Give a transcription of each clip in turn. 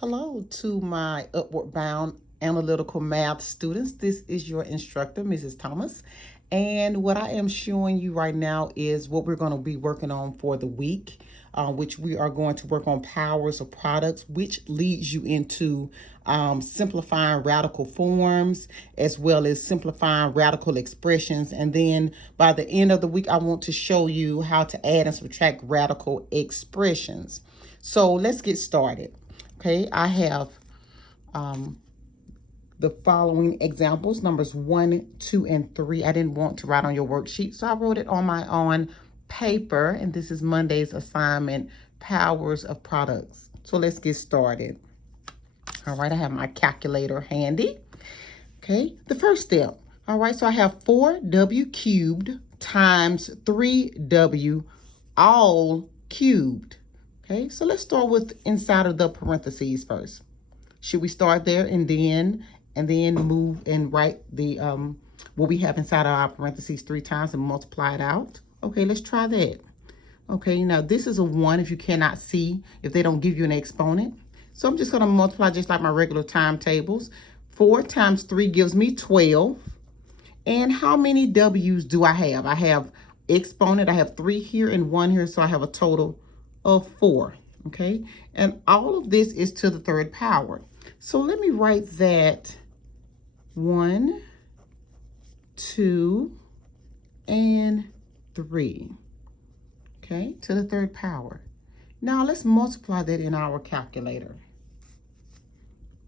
Hello to my Upward Bound Analytical Math students. This is your instructor, Mrs. Thomas. And what I am showing you right now is what we're going to be working on for the week, which we are going to work on powers of products, which leads you into simplifying radical forms as well as simplifying radical expressions. And then by the end of the week, I want to show you how to add and subtract radical expressions. So let's get started. Okay, I have the following examples, numbers 1, 2, and 3. I didn't want to write on your worksheet, so I wrote it on my own paper, and this is Monday's assignment, powers of products. So let's get started. All right, I have my calculator handy. Okay, the first step. All right, so I have 4w cubed times 3w all cubed. Okay, so let's start with inside of the parentheses first. Should we start there and then move and write the what we have inside of our parentheses 3 times and multiply it out? Okay, let's try that. Okay, now this is a 1 if you cannot see, if they don't give you an exponent. So I'm just going to multiply just like my regular timetables. 4 times 3 gives me 12. And how many W's do I have? I have exponent. I have 3 here and 1 here, so I have a total of 4. Okay, and all of this is to the third power. So let me write that 1, 2, and 3. Okay, to the third power. Now let's multiply that in our calculator.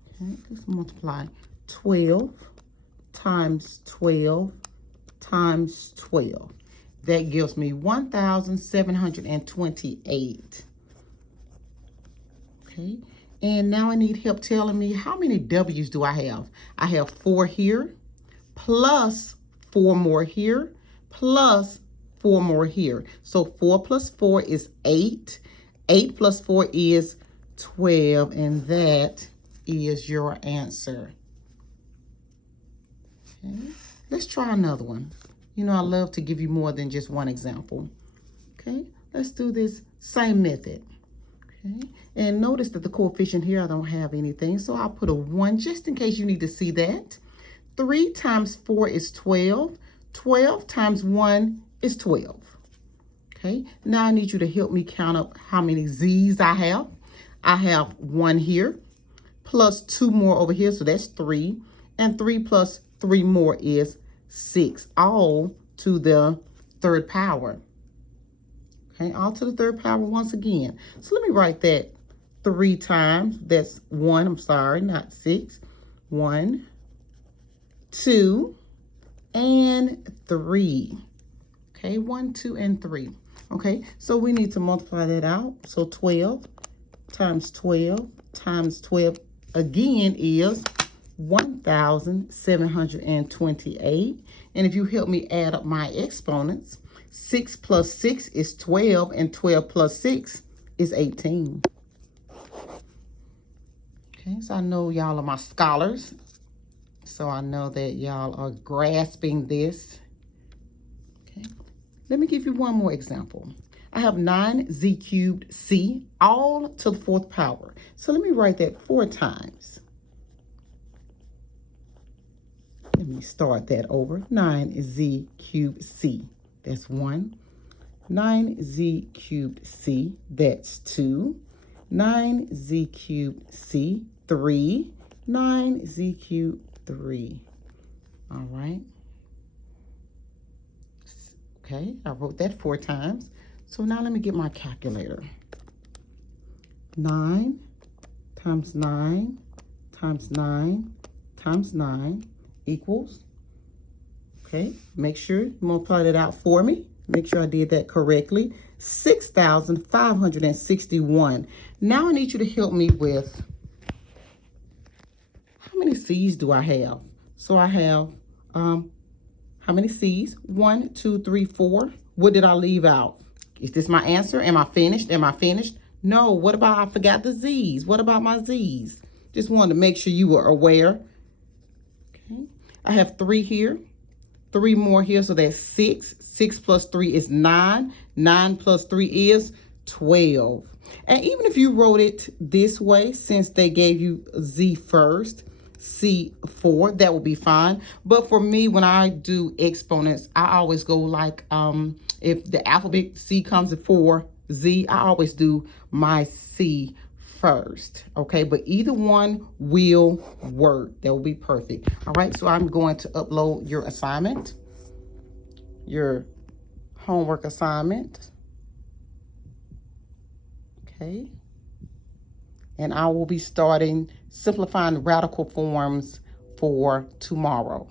Okay, let's multiply 12 times 12 times 12. That gives me 1,728. Okay, and now I need help telling me how many W's do I have? I have 4 here, plus 4 more here, plus 4 more here. So 4 plus 4 is 8. 8 plus 4 is 12, and that is your answer. Okay, let's try another one. You know, I love to give you more than just one example. Okay, let's do this same method. Okay, and notice that the coefficient here, I don't have anything, so I'll put a 1 just in case you need to see that. 3 times 4 is 12. 12 times 1 is 12. Okay, now I need you to help me count up how many Z's I have. I have 1 here, plus 2 more over here, so that's 3. And 3 plus 3 more is 6, all to the third power. Okay, all to the third power once again. So let me write that 3 times. That's 1, I'm sorry, not 6. 1, 2, and 3. Okay, 1, 2, and 3. Okay, so we need to multiply that out. So 12 times 12 times 12 again is 1,728. And if you help me add up my exponents, 6 plus 6 is 12, and 12 plus 6 is 18. Okay, so I know y'all are my scholars. So I know that y'all are grasping this. Okay, let me give you one more example. I have 9z cubed c, all to the 4th power. So let me write that 4 times. Let me start that over. 9z cubed c, that's 1. 9z cubed c, that's 2. 9z cubed c, 3. 9z cubed 3. All right. Okay, I wrote that 4 times. So now let me get my calculator. 9 times 9 times 9 times 9 equals, okay, make sure you multiply that out for me. Make sure I did that correctly. 6,561. Now I need you to help me with how many C's do I have? So I have, how many C's? 1, 2, 3, 4. What did I leave out? Is this my answer? Am I finished? Am I finished? No. What about, I forgot the Z's. What about my Z's? Just wanted to make sure you were aware. Okay. I have 3 here. 3 more here, so that's 6. 6 plus 3 is 9. 9 plus 3 is 12. And even if you wrote it this way, since they gave you Z first, C4, that will be fine. But for me, when I do exponents, I always go like, if the alphabet C comes before Z, I always do my C first. Okay, but either one will work. That will be perfect. All right, so I'm going to upload your assignment, your homework assignment. Okay. And I will be starting simplifying radical forms for tomorrow.